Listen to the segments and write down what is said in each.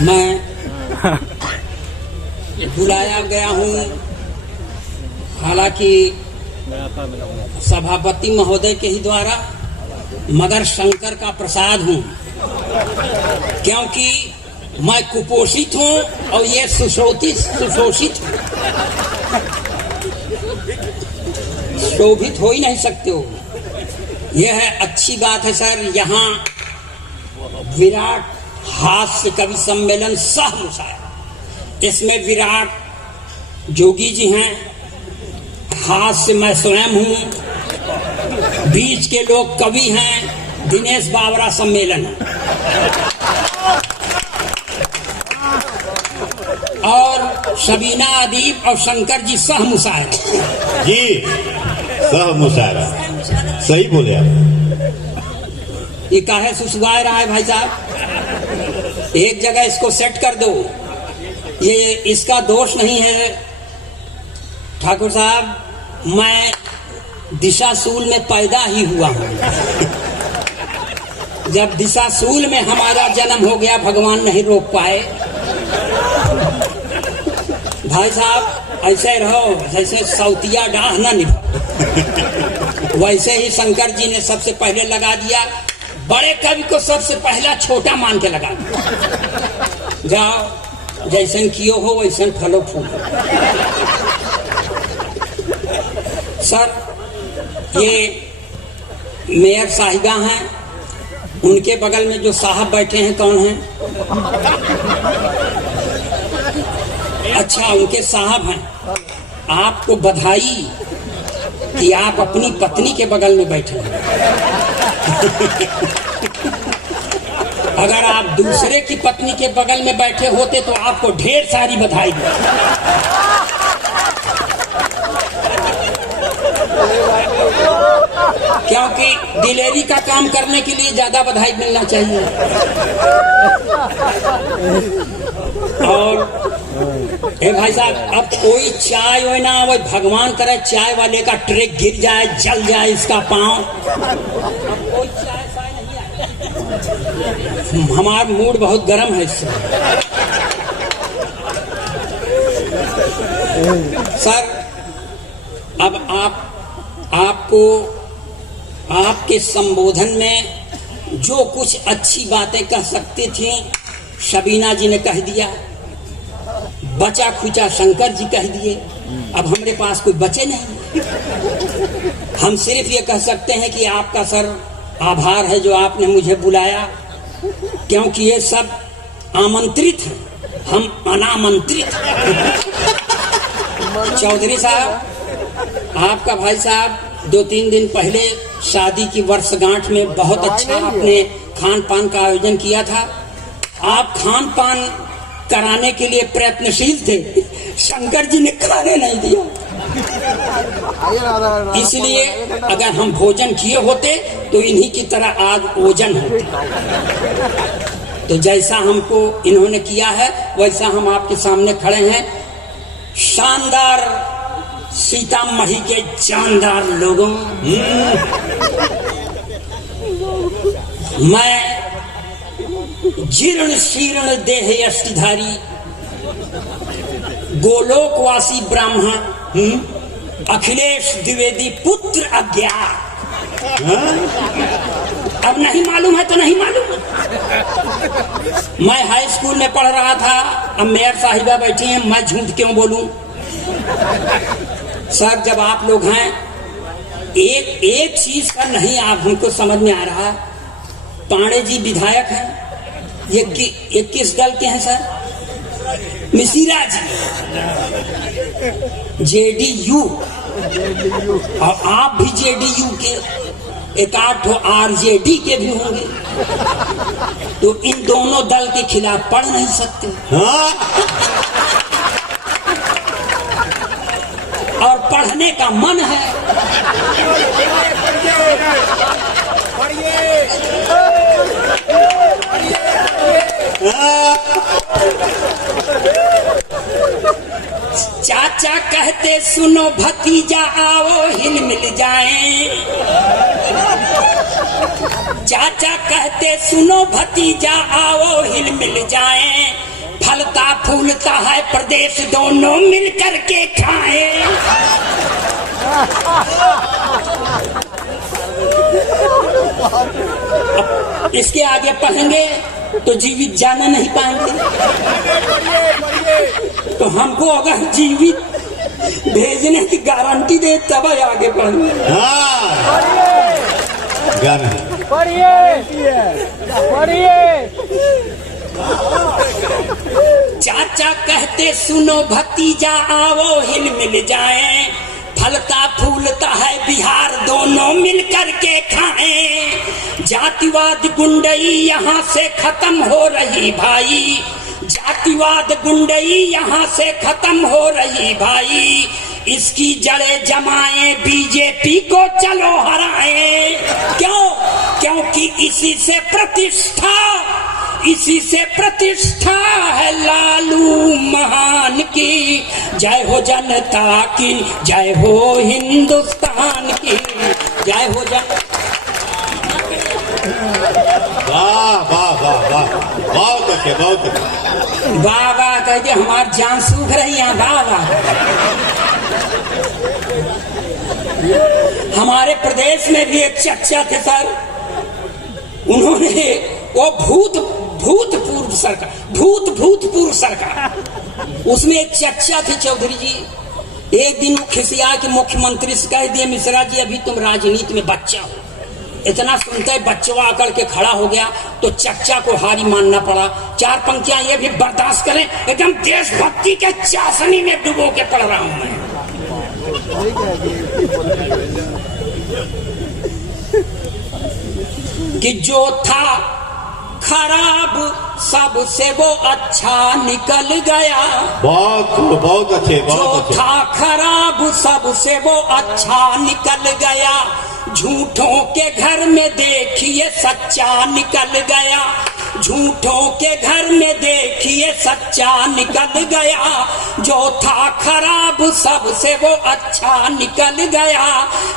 मैं बुलाया गया हूँ, हालांकि सभापति महोदय के ही द्वारा, मगर शंकर का प्रसाद हूँ, क्योंकि मैं कुपोषित हूँ और ये सुशोषित शोभित हो ही नहीं सकते हो। यह है अच्छी बात है सर। यहाँ विराट हास्य कवि सम्मेलन सह मुशायरा, इसमें विराट जोगी जी हैं, हास्य मैं स्वयं हूँ, बीच के लोग कवि हैं, दिनेश बावरा सम्मेलन है, और शबीना अदीब और शंकर जी सह मुशायरा। जी सह मुशायरा, सही बोले आप। ये काहे सुसुगाए रहा है भाई साहब, एक जगह इसको सेट कर दो। ये इसका दोष नहीं है ठाकुर साहब, मैं दिशाशूल में पैदा ही हुआ हूँ। जब दिशाशूल में हमारा जन्म हो गया, भगवान नहीं रोक पाए। भाई साहब ऐसे रहो जैसे सौतिया डाह ना निभो। वैसे ही शंकर जी ने सबसे पहले लगा दिया, बड़े कवि को सबसे पहला छोटा मान के लगा दिया। जाओ जैसन कियो हो वैसन फलो फूलो। सर ये मेयर साहिबा हैं, उनके बगल में जो साहब बैठे हैं कौन हैं? अच्छा उनके साहब हैं। आपको बधाई कि आप अपनी पत्नी के बगल में बैठे हैं। अगर आप दूसरे की पत्नी के बगल में बैठे होते तो आपको ढेर सारी बधाई दी। क्योंकि दिलेरी का काम करने के लिए ज्यादा बधाई मिलना चाहिए। और ए भाई साहब, अब कोई चाय हो ना वो भगवान करे चाय वाले का ट्रे गिर जाए, जल जाए इसका पांव, कोई चाय साय नहीं आए। हमारा मूड बहुत गर्म है इससे। सर अब आपको आपके संबोधन में जो कुछ अच्छी बातें कह सकते थे शबीना जी ने कह दिया, बचा खुचा शंकर जी कह दिए। अब हमारे पास कोई बचे नहीं। हम सिर्फ ये कह सकते हैं कि आपका सर आभार है जो आपने मुझे बुलाया, क्योंकि ये सब आमंत्रित हैं, हम अनामंत्रित हैं। चौधरी साहब, आपका भाई साहब 2-3 दिन पहले शादी की वर्षगांठ में बहुत अच्छा आपने खान पान का आयोजन किया था। आप खान पान कराने के लिए प्रयत्नशील थे, शंकर जी ने खाने नहीं दिया। इसलिए अगर हम भोजन किए होते तो इन्हीं की तरह आज ओजन होते। तो जैसा हमको इन्होंने किया है वैसा हम आपके सामने खड़े हैं। शानदार सीतामढ़ी के जानदार लोगों, मैं जीर्ण शीर्ण देह यष्टिधारी गोलोकवासी ब्राह्मण अखिलेश द्विवेदी पुत्र अज्ञात। अब नहीं मालूम है तो नहीं मालूम। मैं हाई स्कूल में पढ़ रहा था, अब मेयर साहिबा बैठी हैं, मैं झूठ क्यों बोलूं? सर जब आप लोग हैं, एक चीज का नहीं आप हमको समझ में आ रहा। पांडे जी विधायक हैं, ये किस दल के हैं सर? मिसिरा जी जेडीयू, और आप भी जेडीयू के, एक आठ आरजेडी के भी होंगे। तो इन दोनों दल के खिलाफ पढ़ नहीं सकते। और पढ़ने का मन है। चाचा कहते सुनो भतीजा आओ हिल मिल जाएं। चाचा कहते सुनो भतीजा आओ हिल मिल जाएं, फलता फूलता है प्रदेश दोनों मिल करके खाएं। इसके आगे पढ़ेंगे तो जीवित जाना नहीं पाएंगे, तो हमको अगर जीवित भेजने की गारंटी दे तब आगे बढ़ेंगे। हाँ गाना चाचा कहते सुनो भतीजा आओ हिल मिल जाएं, फलता फूलता है बिहार दोनों मिल करके खाएं। जातिवाद गुंडई यहाँ से खत्म हो रही भाई, जातिवाद गुंडई यहाँ से खत्म हो रही भाई, इसकी जड़ें जमाएं बीजेपी को चलो हराएं। क्यों? क्योंकि इसी से प्रतिष्ठा, इसी से प्रतिष्ठा है लालू महान की। जय हो जनता की, जय हो हिंदुस्तान की, जय हो वाह वाह वाह वाह, बहुत अच्छे बहुत अच्छे। वाह वाह कह के हमारी जान सूख रही है। वाह वाह। हमारे प्रदेश में भी एक चर्चा थे सर, उन्होंने वो भूतपूर्व सरकार, उसमें एक चर्चा थी चौधरी जी। एक दिन वो खिसिया के मुख्यमंत्री से कह दिए मिश्रा जी अभी तुम राजनीति में बच्चा हो। इतना सुनते ही बच्चों आकर के खड़ा हो गया तो चर्चा को हारी मानना पड़ा। चार पंक्तियां ये भी बर्दाश्त करें, एकदम देशभक्ति के चाशनी में डुबो के पड़ रहा हूं मैं। कि जो था खराब सबसे वो अच्छा निकल गया, बहुत अच्छे बहुत जो अच्छे। था खराब सबसे वो अच्छा निकल गया, झूठों के घर में देखिए सच्चा निकल गया, झूठों के घर में देखिए सच्चा निकल गया, जो था खराब सबसे वो अच्छा निकल गया।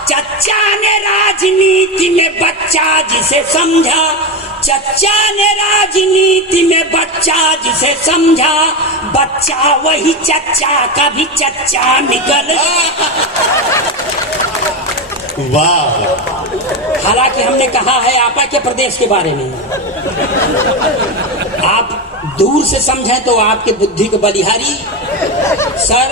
चच्चा ने राजनीति में बच्चा जिसे समझा, चच्चा ने राजनीति में बच्चा जिसे समझा, बच्चा वही चच्चा का भी चच्चा निकल वाह। हालांकि हमने कहा है आपा के प्रदेश के बारे में, आप दूर से समझें तो आपके बुद्धि को बलिहारी। सर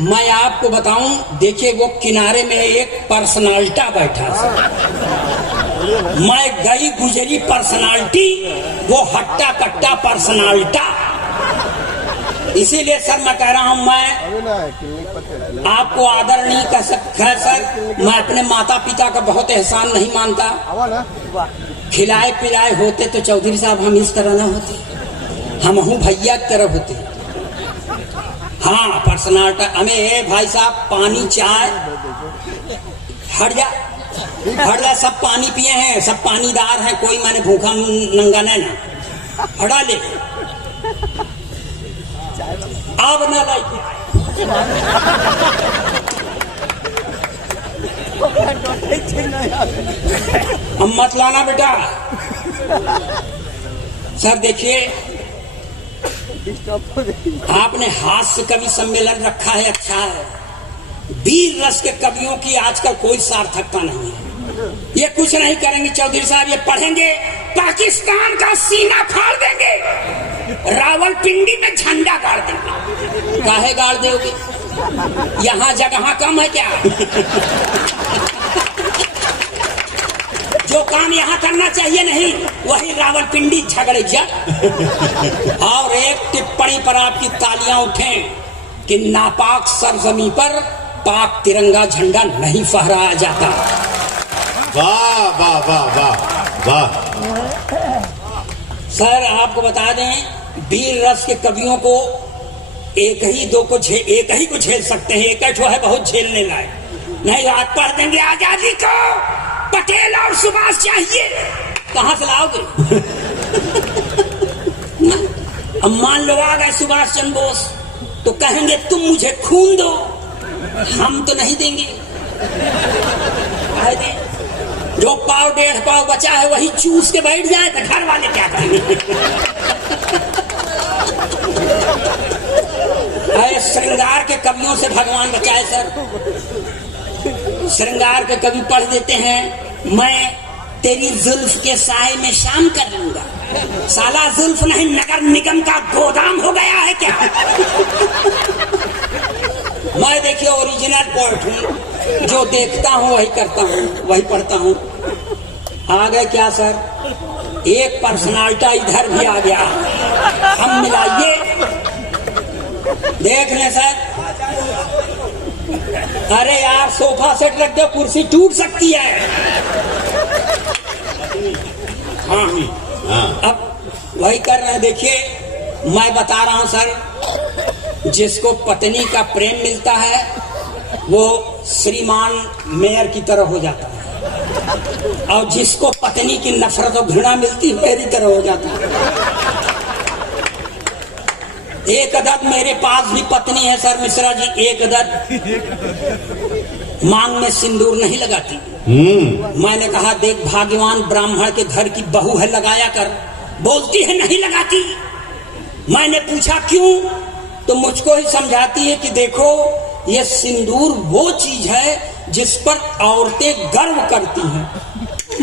मैं आपको बताऊं, देखिए वो किनारे में एक पर्सनालिटा बैठा सर, मैं गई गुजरी पर्सनालिटी, वो हट्टा कट्टा पर्सनालिटा। इसीलिए सर मैं कह रहा हूं, मैं आपको आदर नहीं कर सकता सर। मैं अपने माता पिता का बहुत एहसान नहीं मानता। खिलाए पिलाए होते तो चौधरी साहब हम इस तरह ना होते, हम हूं भैया की तरह होते। हाँ पर्सनालिटी हमें भाई साहब पानी चाय हट जा, सब पानी पिए हैं, सब पानीदार हैं, कोई माने भूखा नंगा नहीं ना, हटा ले अब ना लाइक हम मत लाना बेटा। सर देखिए आपने हास्य कवि सम्मेलन रखा है, अच्छा है। वीर रस के कवियों की आजकल कोई सार्थकता नहीं है। ये कुछ नहीं करेंगे चौधरी साहब, ये पढ़ेंगे पाकिस्तान का सीना फाड़ देंगे, रावलपिंडी में झंडा गाड़ देंगे। काहे गाड़ दोगे? यहाँ जगह कम है क्या? जो काम यहाँ करना चाहिए नहीं, वही रावलपिंडी झगड़े जग। और एक टिप्पणी पर आपकी तालियां उठें कि नापाक सरजमी पर पाक तिरंगा झंडा नहीं फहराया जाता। वाह वाह वाह वाह वाह। सर आपको बता दें, वीर रस के कवियों को एक ही को झेल सकते हैं, एक है बहुत झेलने लायक नहीं। रात पढ़ देंगे आजादी को, पटेल और सुभाष चाहिए, कहां से लाओगे? अब मान लो आ गए सुभाष चंद्र बोस तो कहेंगे तुम मुझे खून दो, हम तो नहीं देंगे। जो पाव 1.5 पाव बचा है वही चूस के बैठ जाए तो घर वाले क्या करेंगे? अरे श्रृंगार के कवियों से भगवान बचाए सर। श्रृंगार के कवि पढ़ देते हैं, मैं तेरी जुल्फ के साए में शाम कर लूंगा। साला जुल्फ नहीं नगर निगम का गोदाम हो गया है क्या? मैं देखिए ओरिजिनल पोएट हूँ, जो देखता हूँ वही करता हूँ, वही पढ़ता हूँ। आ गए क्या सर? एक पर्सनालिटी इधर भी आ गया, हम मिलाइए, देख लें सर। अरे यार सोफा सेट रख दो, कुर्सी टूट सकती है। हाँ अब वही कर रहे हैं। देखिए मैं बता रहा हूं सर, जिसको पत्नी का प्रेम मिलता है वो श्रीमान मेयर की तरह हो जाता है, और जिसको पत्नी की नफरत और घृणा मिलती है मेरी तरह हो जाता है। एक अदद मेरे पास भी पत्नी है सर मिश्रा जी, एक अदद मांग में सिंदूर नहीं लगाती। मैंने कहा देख भाग्यवान ब्राह्मण के घर की बहू है, लगाया कर। बोलती है नहीं लगाती। मैंने पूछा क्यों, तो मुझको ही समझाती है कि देखो ये सिंदूर वो चीज है जिस पर औरतें गर्व करती हैं।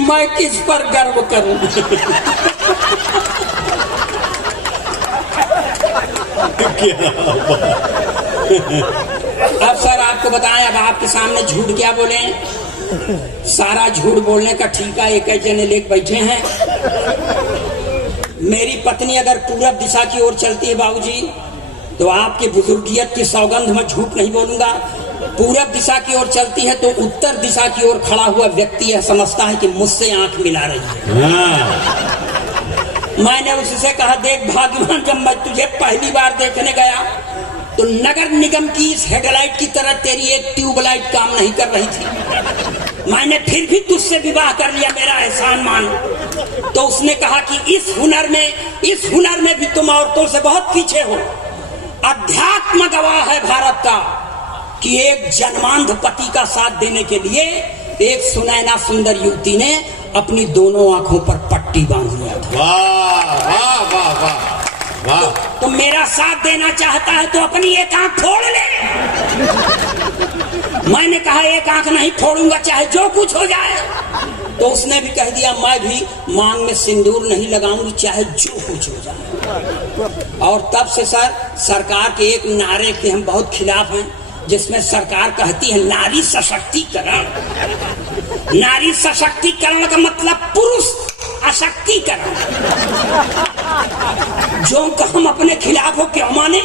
मैं किस पर गर्व करूं? अब सर आपको बताएं, अब आपके सामने झूठ क्या बोले? सारा झूठ बोलने का ठीका एक जने लेके बैठे हैं। मेरी पत्नी अगर पूरब दिशा की ओर चलती है बाबूजी, तो आपकी बुजुर्गियत की सौगंध में झूठ नहीं बोलूंगा। पूरब दिशा की ओर चलती है तो उत्तर दिशा की ओर खड़ा हुआ व्यक्ति यह समझता है कि मुझसे आंख मिला रही है। मैंने उससे कहा देख भाग्यवान, जब मैं तुझे पहली बार देखने गया तो नगर निगम की इस हेडलाइट की तरह तेरी एक ट्यूबलाइट काम नहीं कर रही थी। मैंने फिर भी तुझसे विवाह कर लिया, मेरा एहसान मान। तो उसने कहा कि इस हुनर में भी तुम औरतों से बहुत पीछे हो। अध्यात्म गवाह है भारत का कि एक जन्मांध पति का साथ देने के लिए एक सुनैना सुंदर युवती ने अपनी दोनों आंखों पर पट्टी बांध लिया था। वाह वाह वाह वाह वाह। तो मेरा साथ देना चाहता है तो अपनी एक आंख फोड़ ले। मैंने कहा एक आंख नहीं फोड़ूंगा चाहे जो कुछ हो जाए। तो उसने भी कह दिया मैं भी मांग में सिंदूर नहीं लगाऊंगी चाहे जो कुछ हो जाए। और तब से सर सरकार के एक नारे के हम बहुत खिलाफ हैं, जिसमें सरकार कहती है नारी सशक्तिकरण। नारी सशक्तिकरण का मतलब पुरुष अशक्तिकरण। जो हम अपने खिलाफ हो क्यों माने?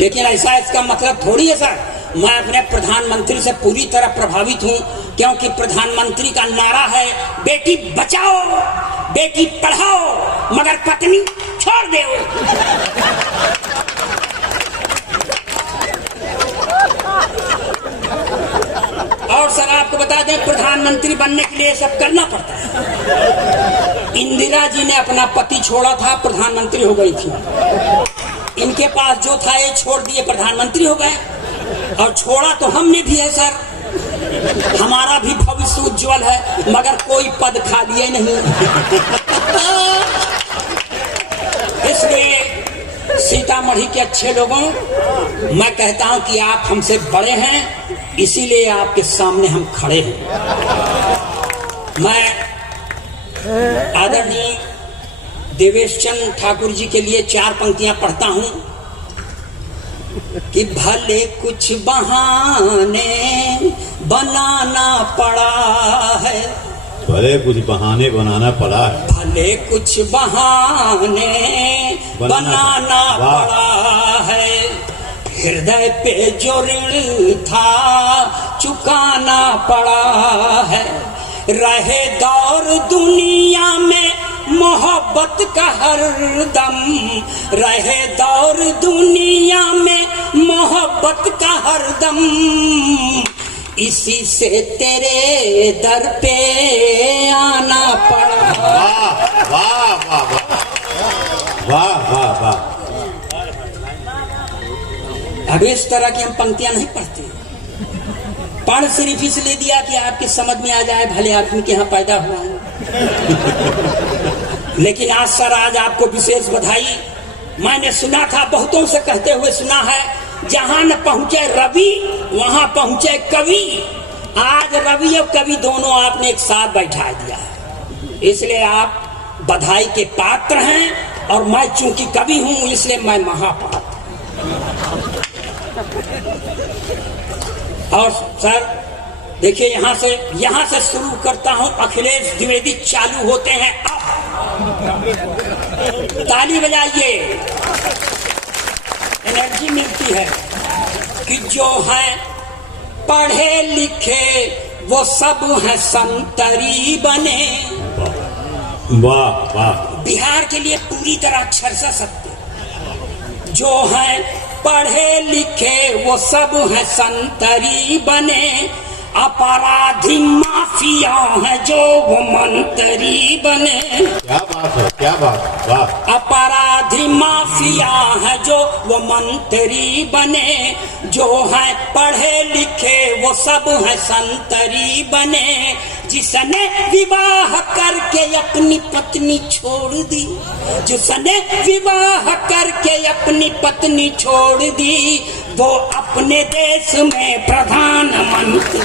लेकिन ऐसा इसका मतलब थोड़ी है सर। मैं अपने प्रधानमंत्री से पूरी तरह प्रभावित हूं, क्योंकि प्रधानमंत्री का नारा है बेटी बचाओ बेटी पढ़ाओ मगर पत्नी छोड़ दो। और सर आपको बता दें प्रधानमंत्री बनने के लिए सब करना पड़ता है। इंदिरा जी ने अपना पति छोड़ा था, प्रधानमंत्री हो गई थी। इनके पास जो था ये छोड़ दिए, प्रधानमंत्री हो गए। और छोड़ा तो हमने भी है सर, हमारा भी भविष्य उज्जवल है, मगर कोई पद खाली ही नहीं। इसलिए सीतामढ़ी के अच्छे लोगों, मैं कहता हूं कि आप हमसे बड़े हैं, इसीलिए आपके सामने हम खड़े हैं। मैं आदरणीय देवेश चंद्र ठाकुर जी के लिए 4 पंक्तियां पढ़ता हूं कि भले कुछ बहाने बनाना पड़ा है। भले कुछ बहाने बनाना पड़ा है। भले कुछ बहाने बनाना पड़ा है। हृदय पे जो ऋण था चुकाना पड़ा है। रहे दौर दुनिया में मोहब्बत का हरदम। रहे दौर दुनिया में मोहब्बत का हरदम। इसी से तेरे दर पे आना पड़ा। वाह वाह वाह वाह वाह वाह। अब इस तरह की हम पंक्तियां नहीं पढ़ते। पढ़ सिर्फ इसलिए दिया कि आपके समझ में आ जाए, भले आदमी के यहाँ पैदा हुआ हूं। लेकिन आज सर, आज आपको विशेष बधाई। मैंने सुना था, बहुतों से कहते हुए सुना है, जहां न पहुंचे रवि वहां पहुंचे कवि। आज रवि और कवि दोनों आपने एक साथ बैठा दिया है, इसलिए आप बधाई के पात्र हैं। और मैं चूंकि कवि हूं इसलिए मैं महापात्र। और सर देखिए, यहां से शुरू करता हूं। अखिलेश द्विवेदी चालू होते हैं अब। ताली बजाइए, एनर्जी मिलती है। कि जो है पढ़े लिखे वो सब है संतरी बने। वाह वाह। बिहार के लिए पूरी तरह अक्षरशः सत्य। जो है पढ़े लिखे वो सब है संतरी बने, अपराधी माफिया है जो वो मंत्री बने। क्या बात है, क्या बात, वाह। अपराधी माफिया है जो वो मंत्री बने, जो है पढ़े लिखे वो सब है संतरी बने। जिसने विवाह करके अपनी पत्नी छोड़ दी, जिसने विवाह करके अपनी पत्नी छोड़ दी, वो अपने देश में प्रधानमंत्री।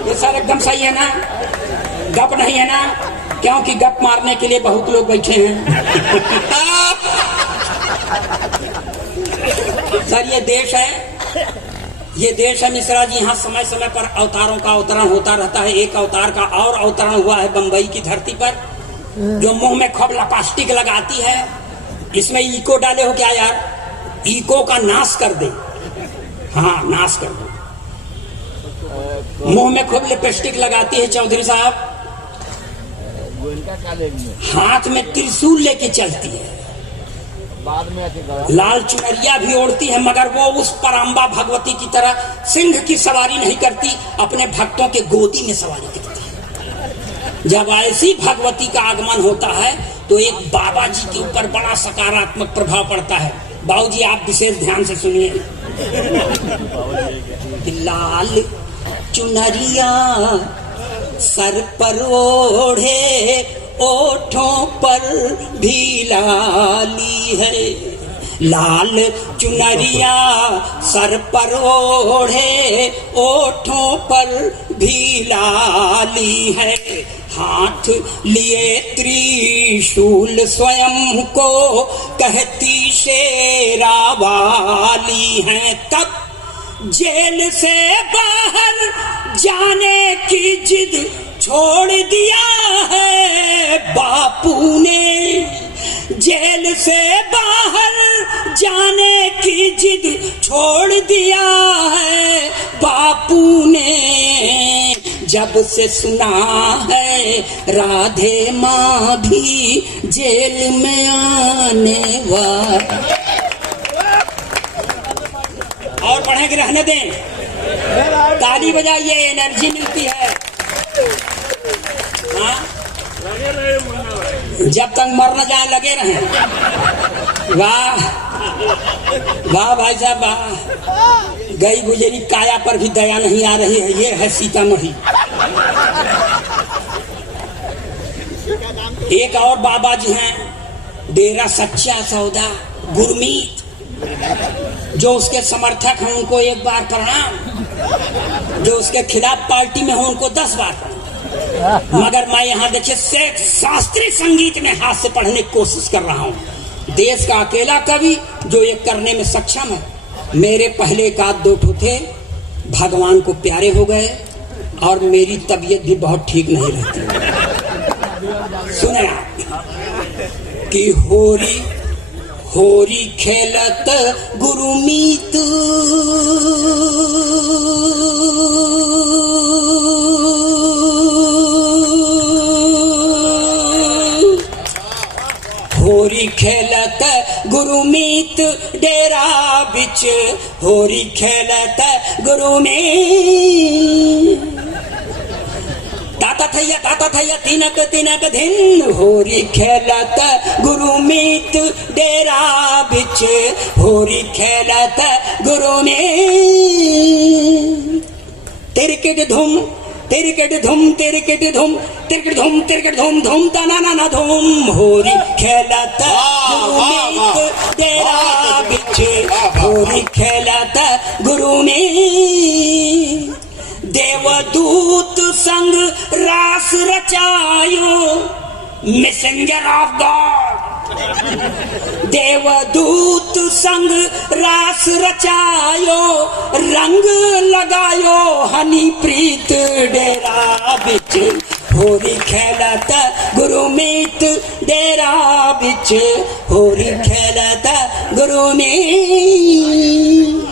ये सर एकदम सही है ना? गप नहीं है ना? क्योंकि गप मारने के लिए बहुत लोग बैठे हैं। सर ये देश है, ये देश है मिश्रा जी। यहाँ समय समय पर अवतारों का अवतरण होता रहता है। एक अवतार का और अवतरण हुआ है बंबई की धरती पर, जो मुंह में खूब लपास्टिक लगाती है। इसमें इको डाले हो क्या यार? इको का नाश कर दे। हाँ, नाश कर दो। मुंह में खूब लिपस्टिक लगाती है चौधरी साहब, हाथ में त्रिशूल लेके चलती है, बाद में लाल चुनरिया भी ओढ़ती है, मगर वो उस पराम्बा भगवती की तरह सिंह की सवारी नहीं करती, अपने भक्तों के गोदी में सवारी करती है। जब ऐसी भगवती का आगमन होता है तो एक बाबा जी के ऊपर बड़ा सकारात्मक प्रभाव पड़ता है। बाबूजी आप विशेष ध्यान से सुनिए। लाल चुनरिया सर पर ओढ़े, ओठों पर भी लाली है। लाल चुनरिया सर पर ओढ़े, ओठों पर भी लाली है। हाथ लिए त्रिशूल स्वयं को कहती शेरा वाली है। तब जेल से बाहर जाने की जिद छोड़ दिया है बापू ने। जेल से बाहर जाने की जिद छोड़ दिया है बापू ने। जब से सुना है राधे माँ भी जेल में आने वाली। और बढ़ेंगे, रहने दें, ताली बजाइए, एनर्जी मिलती है। हाँ? जब तक मर न जाए लगे रहें। वाह वाह भाई साहब वाह। गई गुजरी काया पर भी दया नहीं आ रही है। ये है सीतामढ़ी। एक और बाबा जी हैं, डेरा सच्चा सौदा गुरमीत, जो उसके समर्थक हैं उनको एक बार प्रणाम, जो उसके खिलाफ पार्टी में हो उनको 10 बार प्रणाम। मगर मैं यहाँ देखिए शास्त्रीय संगीत में हाथ से पढ़ने की कोशिश कर रहा हूँ। देश का अकेला कवि जो ये करने में सक्षम है। मेरे पहले एक आध दो ठो थे, भगवान को प्यारे हो गए और मेरी तबीयत भी बहुत ठीक नहीं रहती। सुने आप कि होरी होरी खेलत गुरुमीत, होरी खेलत गुरुमीत डेरा बिच, होरी खेलत गुरुमीत। तात ताता थैया तिनक तिनक दिन होरी खेलत गुरु मीत डेरा बिच होरी खेलत गुरु मीत तिरकिट धूम तिरकिट धूम तिरकिट धूम तिरकिट धूम तिरकिट धूम धूम तना ना धूम होरी खेलत गुरु मीत डेरा बिच होरी खेलत गुरु मीत देवदूत संग रास रचायो मैसेंजर ऑफ गॉड देवदूत संग रास रचायो रंग लगायो हनी प्रीत डेरा बिच होरी खेलत गुरु मीत डेरा बिच होरी खेलत गुरु मीत